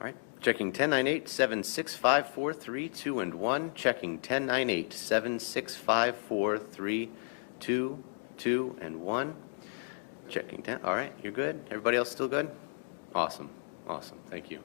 All right. Checking 1098-76543, 2 and 1. Checking 1098-76543, 2 and 1. Checking 10. All right, you're good. Everybody else still good? Awesome. Awesome. Thank you.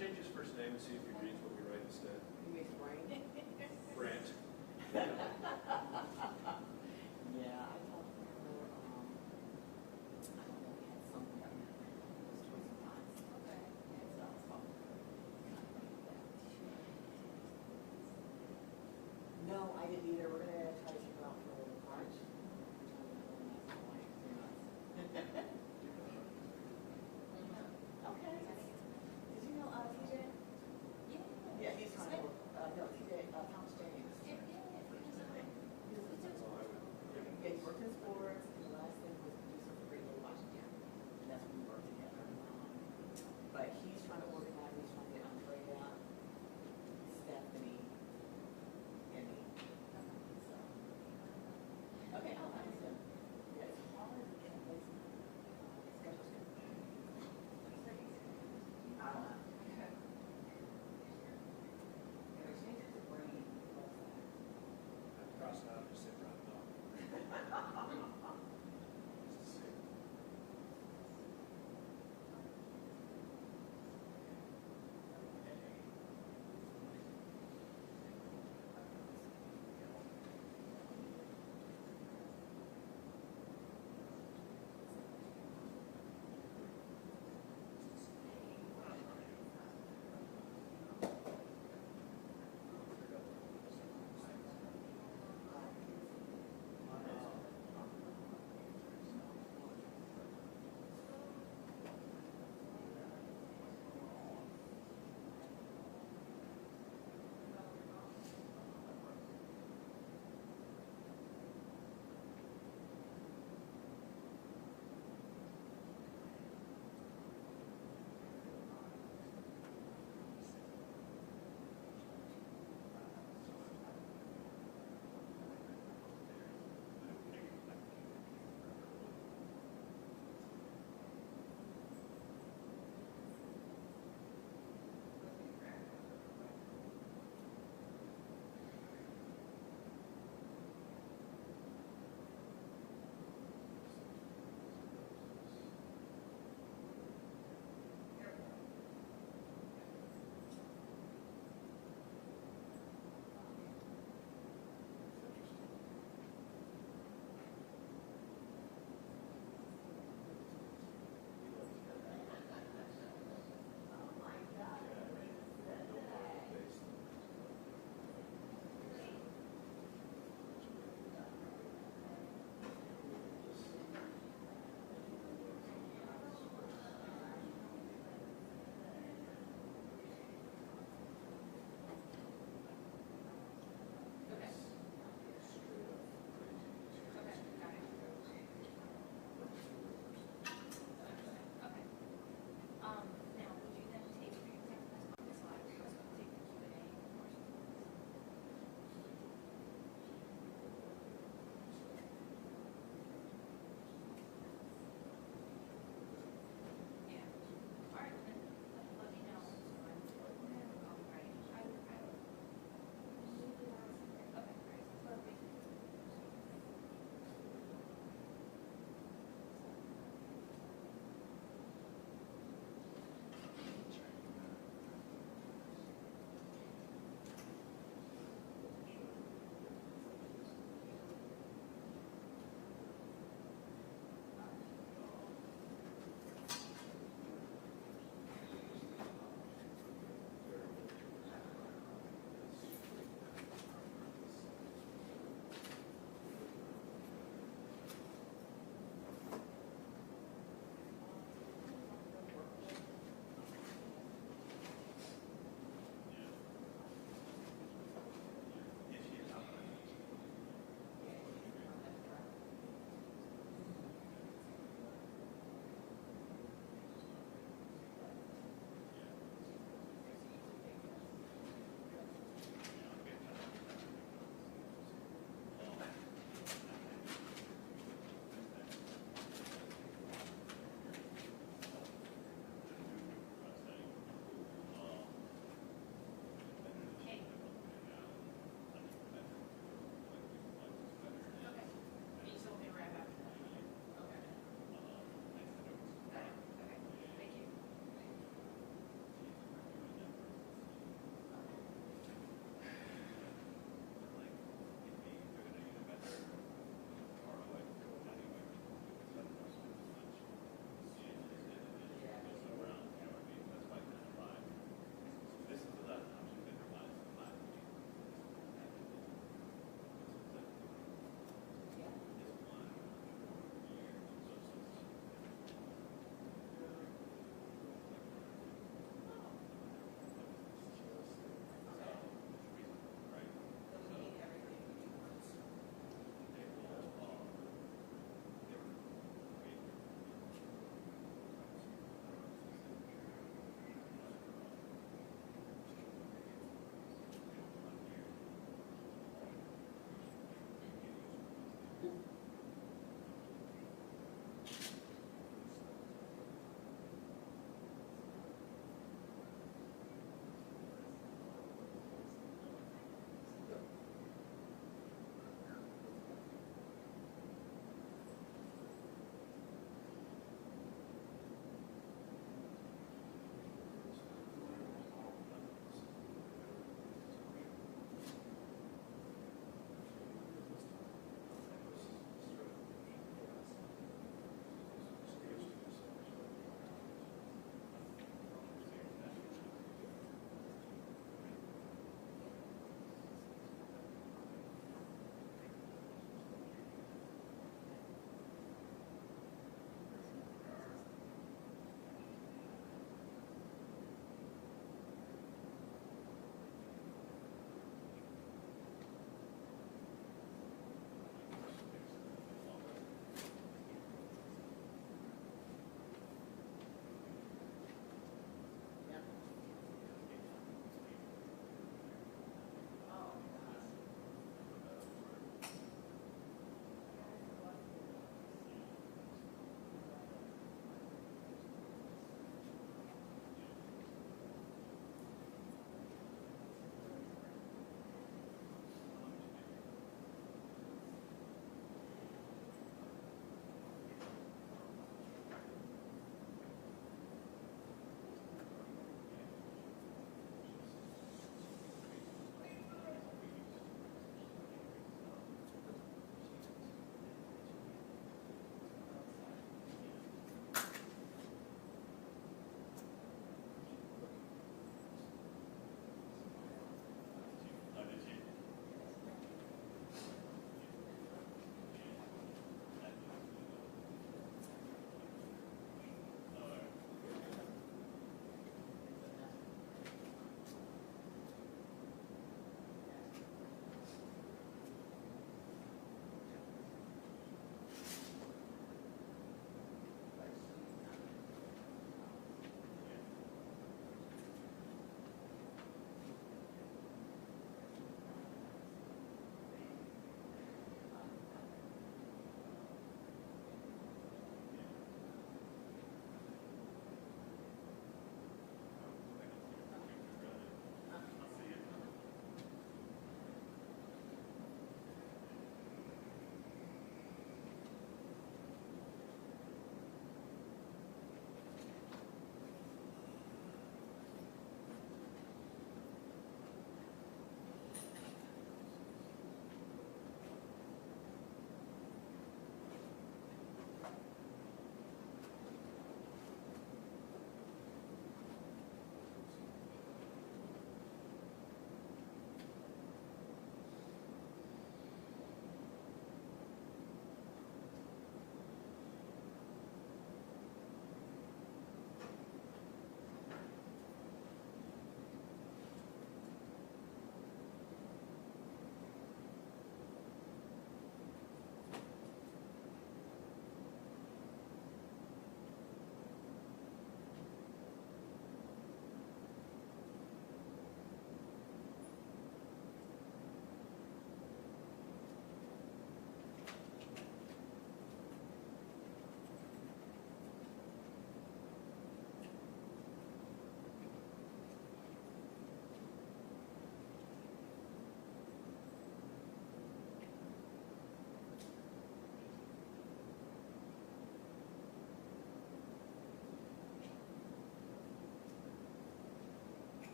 change his first name and see if he reads what we write instead? He makes brain. Brant. Yeah, I talked to her, I don't know, we had something that we was towards the times. Okay. And so I was talking to her. No, I didn't either. We're gonna try to figure out for March. Okay. Did you know TJ?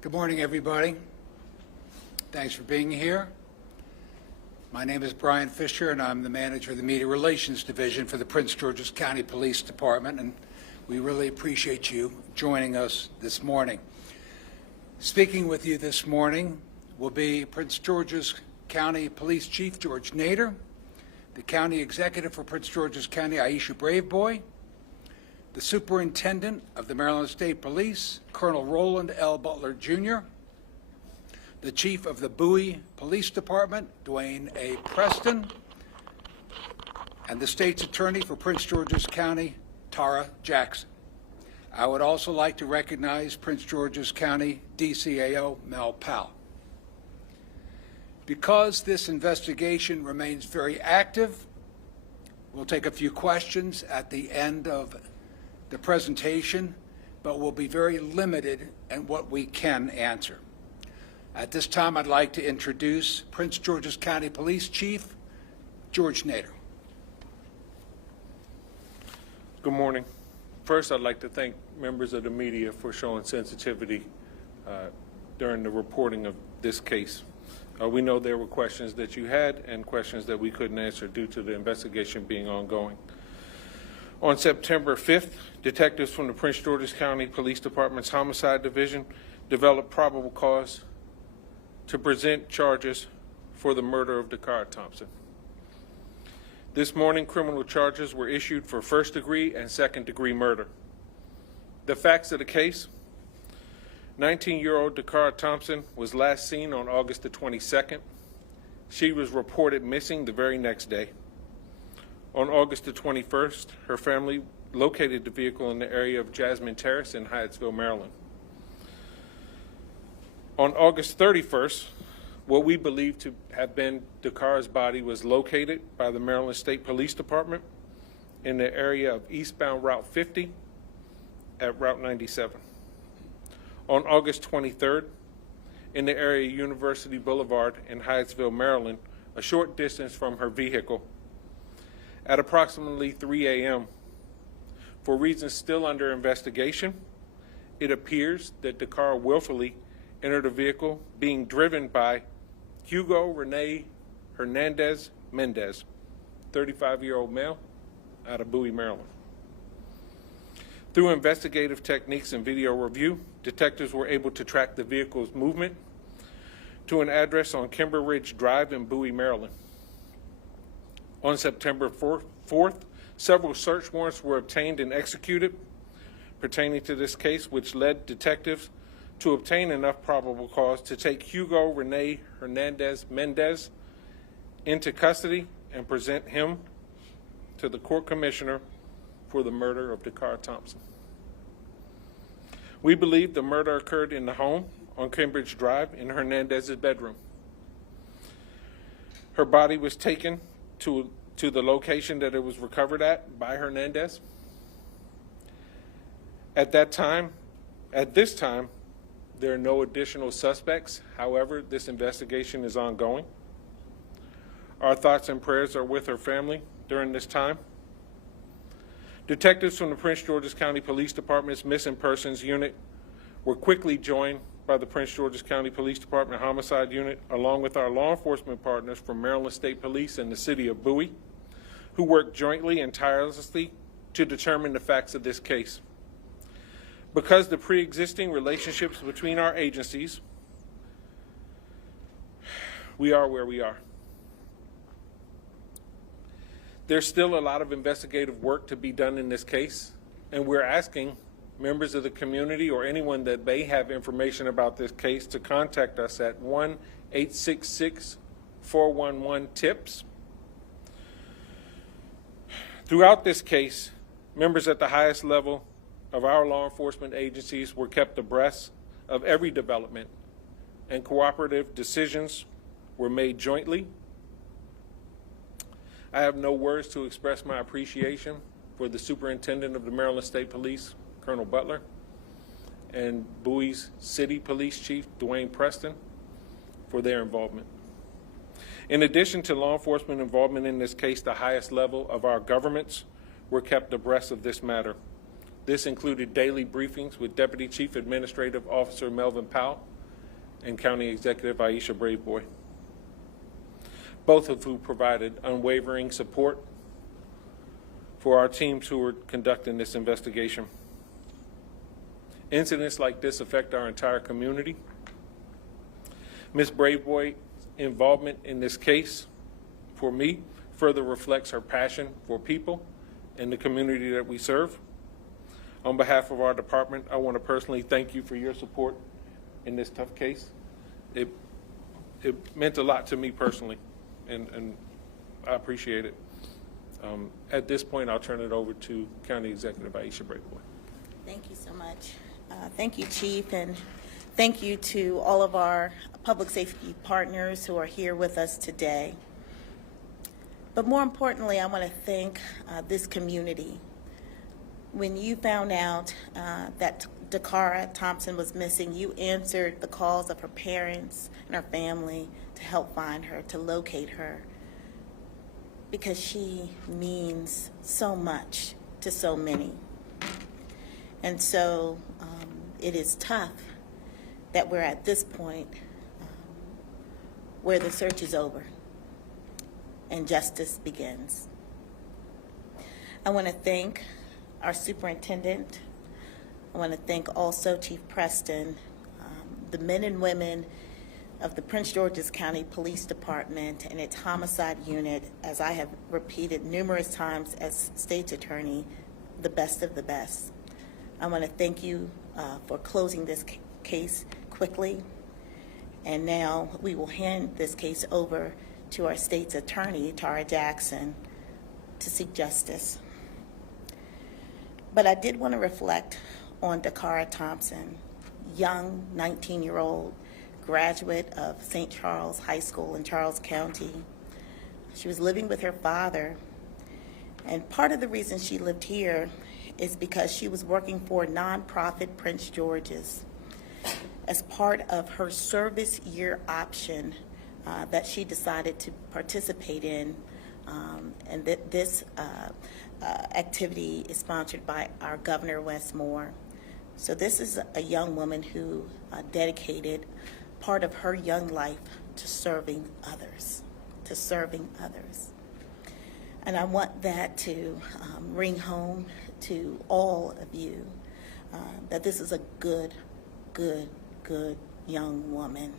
Good morning, everybody. Thanks for being here. My name is Brian Fisher, and I'm the manager of the Media Relations Division for the Prince George's County Police Department, and we really appreciate you joining us this morning. Speaking with you this morning will be Prince George's County Police Chief George Nader, the County Executive for Prince George's County, Aisha Braveboy, the Superintendent of the Maryland State Police, Colonel Roland L. Butler, Jr., the Chief of the Bowie Police Department, Dwayne A. Preston, and the State's Attorney for Prince George's County, Tara Jackson. I would also like to recognize Prince George's County DCAO, Mel Powell. Because this investigation remains very active, we'll take a few questions at the end of the presentation, but we'll be very limited in what we can answer. At this time, I'd like to introduce Prince George's County Police Chief George Nader. Good morning. First, I'd like to thank members of the media for showing sensitivity during the reporting of this case. We know there were questions that you had and questions that we couldn't answer due to the investigation being ongoing. On September 5th, detectives from the Prince George's County Police Department's Homicide Division developed probable cause to present charges for the murder of Dacara Thompson. This morning, criminal charges were issued for first-degree and second-degree murder. The facts of the case: 19-year-old Dacara Thompson was last seen on August the 22nd. She was reported missing the very next day. On August the 21st, her family located the vehicle in the area of Jasmine Terrace in Hyattsville, Maryland. On August 31st, what we believe to have been Dakara's body was located by the Maryland State Police Department in the area of eastbound Route 50 at Route 97. On August 23rd, in the area of University Boulevard in Hyattsville, Maryland, a short distance from her vehicle, at approximately 3 a.m., for reasons still under investigation, it appears that Dacara willfully entered a vehicle being driven by Hugo Rene Hernandez Mendez, 35-year-old male out of Bowie, Maryland. Through investigative techniques and video review, detectives were able to track the vehicle's movement to an address on Kimber Ridge Drive in Bowie, Maryland. On September 4th, several search warrants were obtained and executed pertaining to this case, which led detectives to obtain enough probable cause to take Hugo Rene Hernandez Mendez into custody and present him to the court commissioner for the murder of Dacara Thompson. We believe the murder occurred in the home on Cambridge Drive in Hernandez's bedroom. Her body was taken to the location that it was recovered at by Hernandez. At this time, there are no additional suspects. However, this investigation is ongoing. Our thoughts and prayers are with her family during this time. Detectives from the Prince George's County Police Department's Missing Persons Unit were quickly joined by the Prince George's County Police Department Homicide Unit, along with our law enforcement partners from Maryland State Police and the City of Bowie, who worked jointly and tirelessly to determine the facts of this case. Because the pre-existing relationships between our agencies, we are where we are. There's still a lot of investigative work to be done in this case, and we're asking members of the community or anyone that may have information about this case to contact us at 1-866-411-TIPS. Throughout this case, members at the highest level of our law enforcement agencies were kept abreast of every development, and cooperative decisions were made jointly. I have no words to express my appreciation for the Superintendent of the Maryland State Police, Colonel Butler, and Bowie's City Police Chief, Dwayne Preston, for their involvement. In addition to law enforcement involvement in this case, the highest level of our governments were kept abreast of this matter. This included daily briefings with Deputy Chief Administrative Officer Melvin Powell and County Executive Aisha Braveboy, both of who provided unwavering support for our teams who were conducting this investigation. Incidents like this affect our entire community. Ms. Braveboy's involvement in this case, for me, further reflects her passion for people and the community that we serve. On behalf of our department, I want to personally thank you for your support in this tough case. It meant a lot to me personally, and I appreciate it. At this point, I'll turn it over to County Executive Aisha Braveboy. Thank you so much. Thank you, Chief, and thank you to all of our public safety partners who are here with us today. But more importantly, I want to thank this community. When you found out that Dacara Thompson was missing, you answered the calls of her parents and her family to help find her, to locate her, because she means so much to so many. And so it is tough that we're at this point where the search is over and justice begins. I want to thank our superintendent. I want to thank also Chief Preston, the men and women of the Prince George's County Police Department and its homicide unit, as I have repeated numerous times as state's attorney, the best of the best. I want to thank you for closing this case quickly. And now we will hand this case over to our state's attorney, Tara Jackson, to seek justice. But I did want to reflect on Dacara Thompson, young 19-year-old graduate of St. Charles High School in Charles County. She was living with her father, and part of the reason she lived here is because she was working for nonprofit Prince George's as part of her service year option that she decided to participate in, and that this activity is sponsored by our Governor Wes Moore. So this is a young woman who dedicated part of her young life to serving others, And I want that to ring home to all of you that this is a good young woman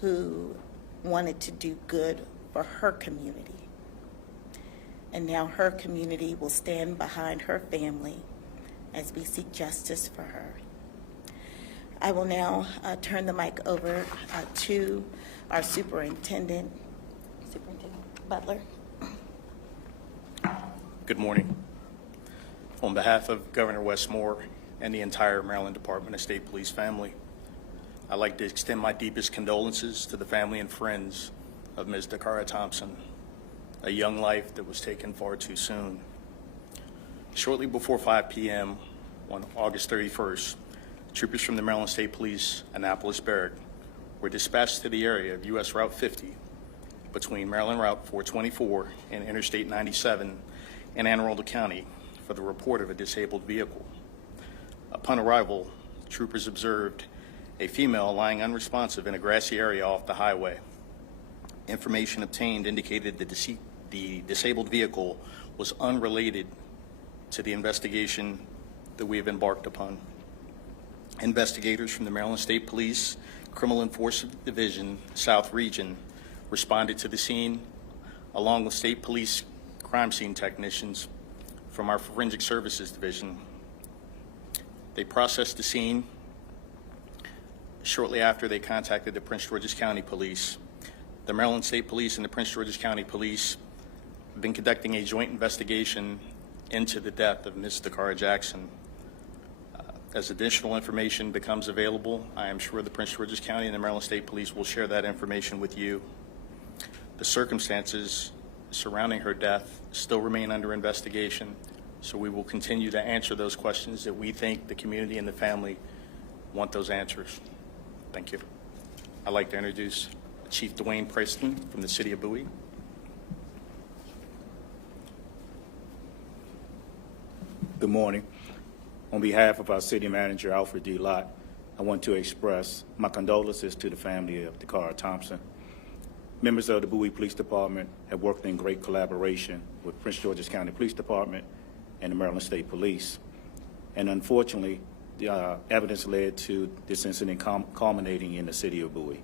who wanted to do good for her community. And now her community will stand behind her family as we seek justice for her. I will now turn the mic over to our Superintendent Butler. Good morning. On behalf of Governor Wes Moore and the entire Maryland Department of State Police family, I'd like to extend my deepest condolences to the family and friends of Ms. Dacara Thompson, a young life that was taken far too soon. Shortly before 5 p.m. on August 31st, troopers from the Maryland State Police Annapolis Barrack were dispatched to the area of U.S. Route 50 between Maryland Route 424 and Interstate 97 in Anne Arundel County for the report of a disabled vehicle. Upon arrival, troopers observed a female lying unresponsive in a grassy area off the highway. Information obtained indicated that the disabled vehicle was unrelated to the investigation that we have embarked upon. Investigators from the Maryland State Police Criminal Enforcement Division South Region responded to the scene along with State Police crime scene technicians from our Forensic Services Division. They processed the scene. Shortly after, they contacted the Prince George's County Police. The Maryland State Police and the Prince George's County Police have been conducting a joint investigation into the death of Ms. Dacara Jackson. As additional information becomes available, I am sure the Prince George's County and the Maryland State Police will share that information with you. The circumstances surrounding her death still remain under investigation, so we will continue to answer those questions that we think the community and the family want those answers. Thank you. I'd like to introduce Chief Dwayne Preston from the City of Bowie. Good morning. On behalf of our City Manager, Alfred D. Lott, I I want to express my condolences to the family of Dacara Thompson. Members of the Bowie Police Department have worked in great collaboration with Prince George's County Police Department and the Maryland State Police. And unfortunately, the evidence led to this incident culminating in the city of Bowie.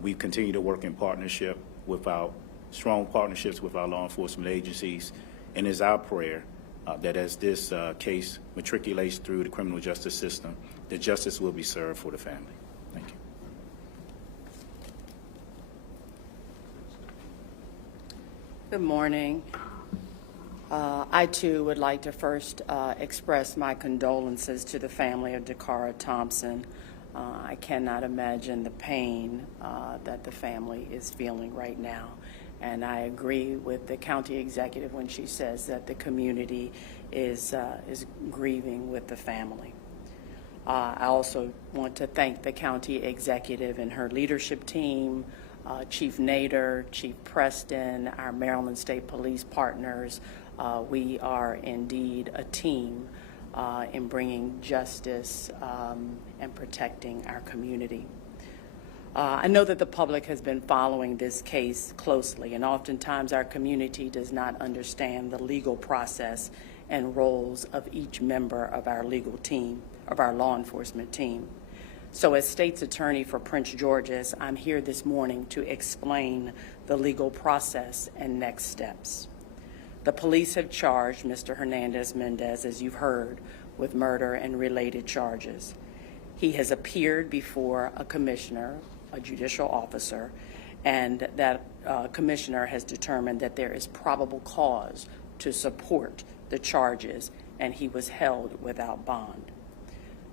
We continue to work in partnership with our strong partnerships with our law enforcement agencies, and it's our prayer that as this case matriculates through the criminal justice system, that justice will be served for the family. Thank you. Good morning. I too would like to first express my condolences to the family of Dacara Thompson. I cannot imagine the pain that the family is feeling right now. And I agree with the county executive when she says that the community is grieving with the family. I also want to thank the county executive and her leadership team, Chief Nader, Chief Preston, our Maryland State Police partners. We are indeed a team in bringing justice and protecting our community. I know that the public has been following this case closely, and oftentimes our community does not understand the legal process and roles of each member of our legal team, of our law enforcement team. So as State's Attorney for Prince George's, I'm here this morning to explain the legal process and next steps. The police have charged Mr. Hernandez-Mendez, as you've heard, with murder and related charges. He has appeared before a commissioner, a judicial officer, and that commissioner has determined that there is probable cause to support the charges, and he was held without bond.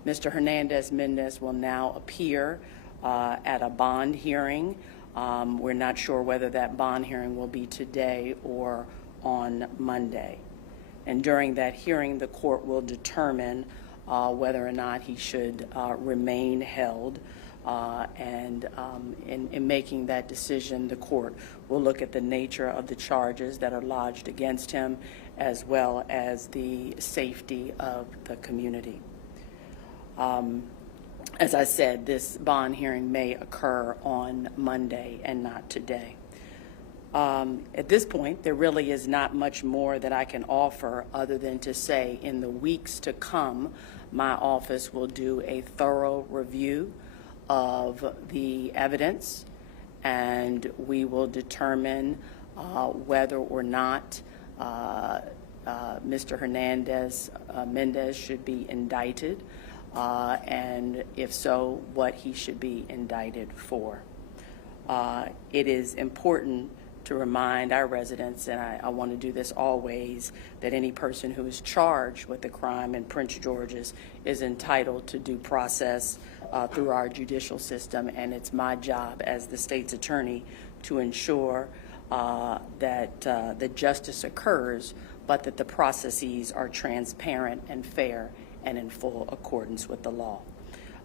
Mr. Hernandez-Mendez will now appear at a bond hearing. We're not sure whether that bond hearing will be today or on Monday. And during that hearing, the court will determine whether or not he should remain held. And in making that decision, the court will look at the nature of the charges that are lodged against him, as well as the safety of the community. As I said, this bond hearing may occur on Monday and not today. At this point, there really is not much more that I can offer other than to say in the weeks to come, my office will do a thorough review of the evidence, and we will determine whether or not Mr. Hernandez-Mendez should be indicted, and if so, what he should be indicted for. It is important to remind our residents, and I want to do this always, that any person who is charged with a crime in Prince George's is entitled to due process through our judicial system, and it's my job as the state's attorney to ensure that the justice occurs, but that the processes are transparent and fair and in full accordance with the law.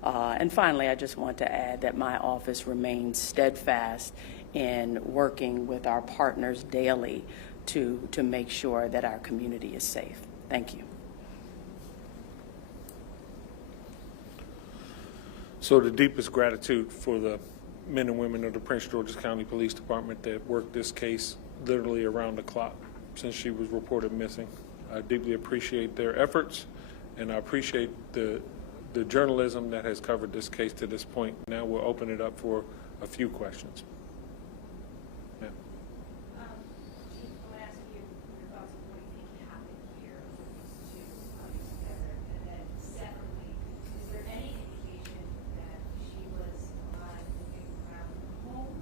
And finally, I just want to add that my office remains steadfast in working with our partners daily to make sure that our community is safe. Thank you. So the deepest gratitude for the men and women of the Prince George's County Police Department that worked this case literally around the clock since she was reported missing. I deeply appreciate their efforts, and I appreciate the journalism that has covered this case to this point. Now we'll open it up for a few questions. Yeah. Chief, I want to ask you your thoughts on what you think happened here with these two coming together, and then separately, is there any indication that she was alive moving around the home,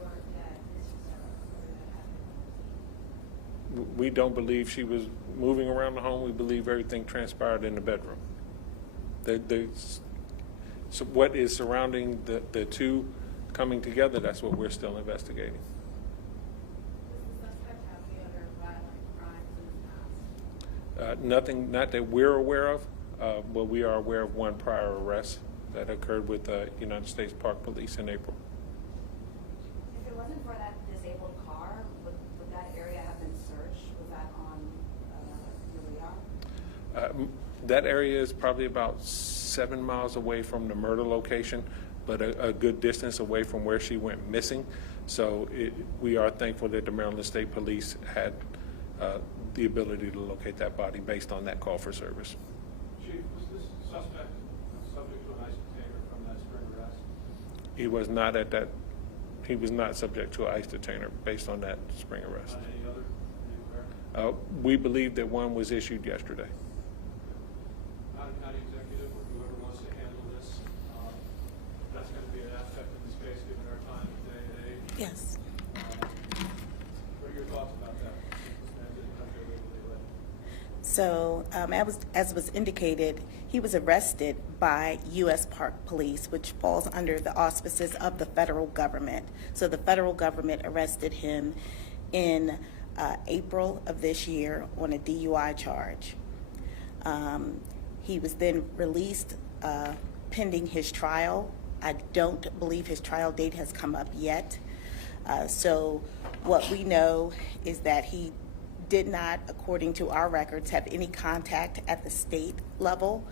or that this was a murder that happened? We don't believe she was moving around the home. We believe everything transpired in the bedroom. So what is surrounding the two coming together, that's what we're still investigating. Does the suspect have any other violent crimes in his past? Nothing, not that we're aware of, but we are aware of one prior arrest that occurred with United States Park Police in April. If it wasn't for that disabled car, would that area have been searched? Was that on your radar? That area is probably about 6 7 miles away from the murder location, but a good distance away from where she went missing. So we are thankful that the Maryland State Police had the ability to locate that body based on that call for service. Chief, was this suspect subject to an ICE detainer from that spring arrest? He was not at that. He was not subject to an ICE detainer based on that spring arrest. On any other? Are you aware? We believe that one was issued yesterday. County executive or whoever wants to handle this, that's going to be an aspect of this case given our time of day and age. Yes. What are your thoughts about that? As it comes to legally led? So, as was indicated, he was arrested by U.S. Park Police, which falls under the auspices of the federal government. So the federal government arrested him in April of this year on a DUI charge. He was then released pending his trial. I don't believe his trial date has come up yet. So what we know is that he did not, according to our records, have any contact at the state level,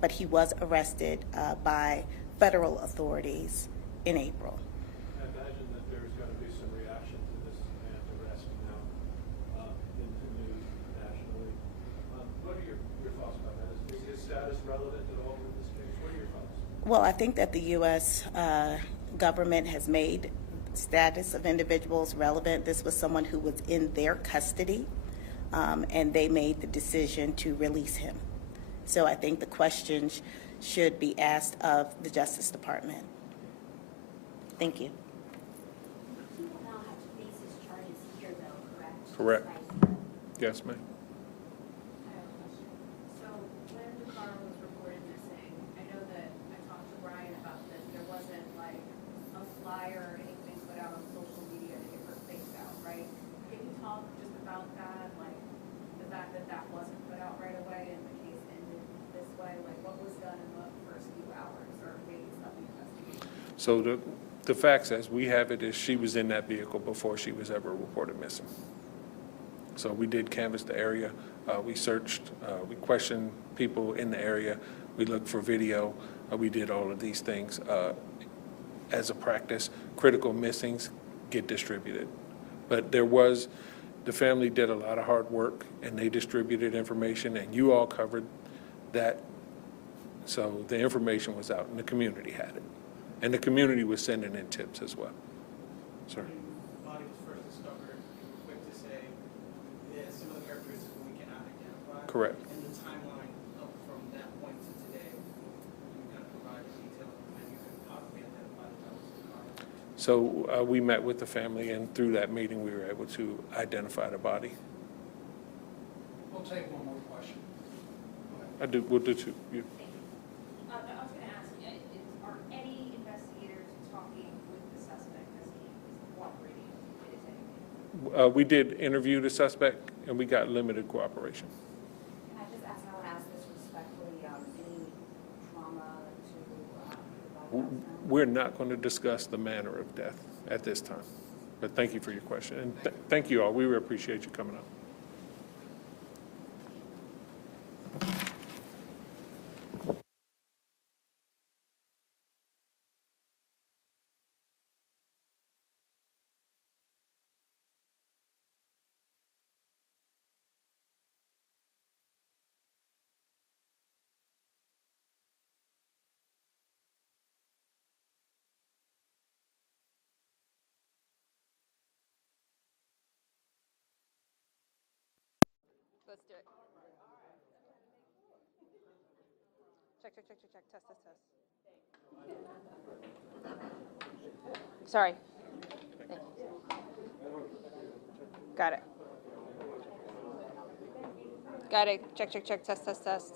but he was arrested by federal authorities in April. I imagine that there's going to be some reaction to this man's arrest now in the news nationally. What are your thoughts about that? Is his status relevant at all in this case? What are your thoughts? Well, I think that the U.S. Government has made status of individuals relevant. This was someone who was in their custody, and they made the decision to release him. So I think the questions should be asked of the Justice Department. Thank you. He will now have to face his charges here, though, correct? Correct. Yes, ma'am. I have a question. So when Dacara was reported missing, I know that I talked to Brian about this. There wasn't like a flyer or anything put out on social media to get her faked out, right? Can you talk just about that, like the fact that that wasn't put out right away and the case ended this way? Like what was done in the first few hours or days of the investigation? So the facts as we have it is she was in that vehicle before she was ever reported missing. So we did canvass the area. We searched, we questioned people in the area. We looked for video. We did all of these things. As a practice, critical missings get distributed. But the family did a lot of hard work and they distributed information and you all covered that. So the information was out and the community had it. And the community was sending in tips as well. Sir. The body was first discovered, you were quick to say there's similar characteristics we cannot identify. Correct. And the timeline up from that point to today, you kind of provide the detail and you can possibly identify the types of car. So we met with the family and through that meeting we were able to identify the body. We'll take one more question. Go ahead. We'll do two. You. I was going to ask, are any investigators talking with the suspect as he is cooperating with his anything? We did interview the suspect and we got limited cooperation. Can I just ask, I want to ask this respectfully, any trauma to the body? We're not going to discuss the manner of death at this time. But thank you for your question. And thank you all. We really appreciate you coming up. Let's do it. Check, check, check, check, check. Test, test, test. Sorry. Thank you. Got it. Got it. Check, check, check. Test, test, test.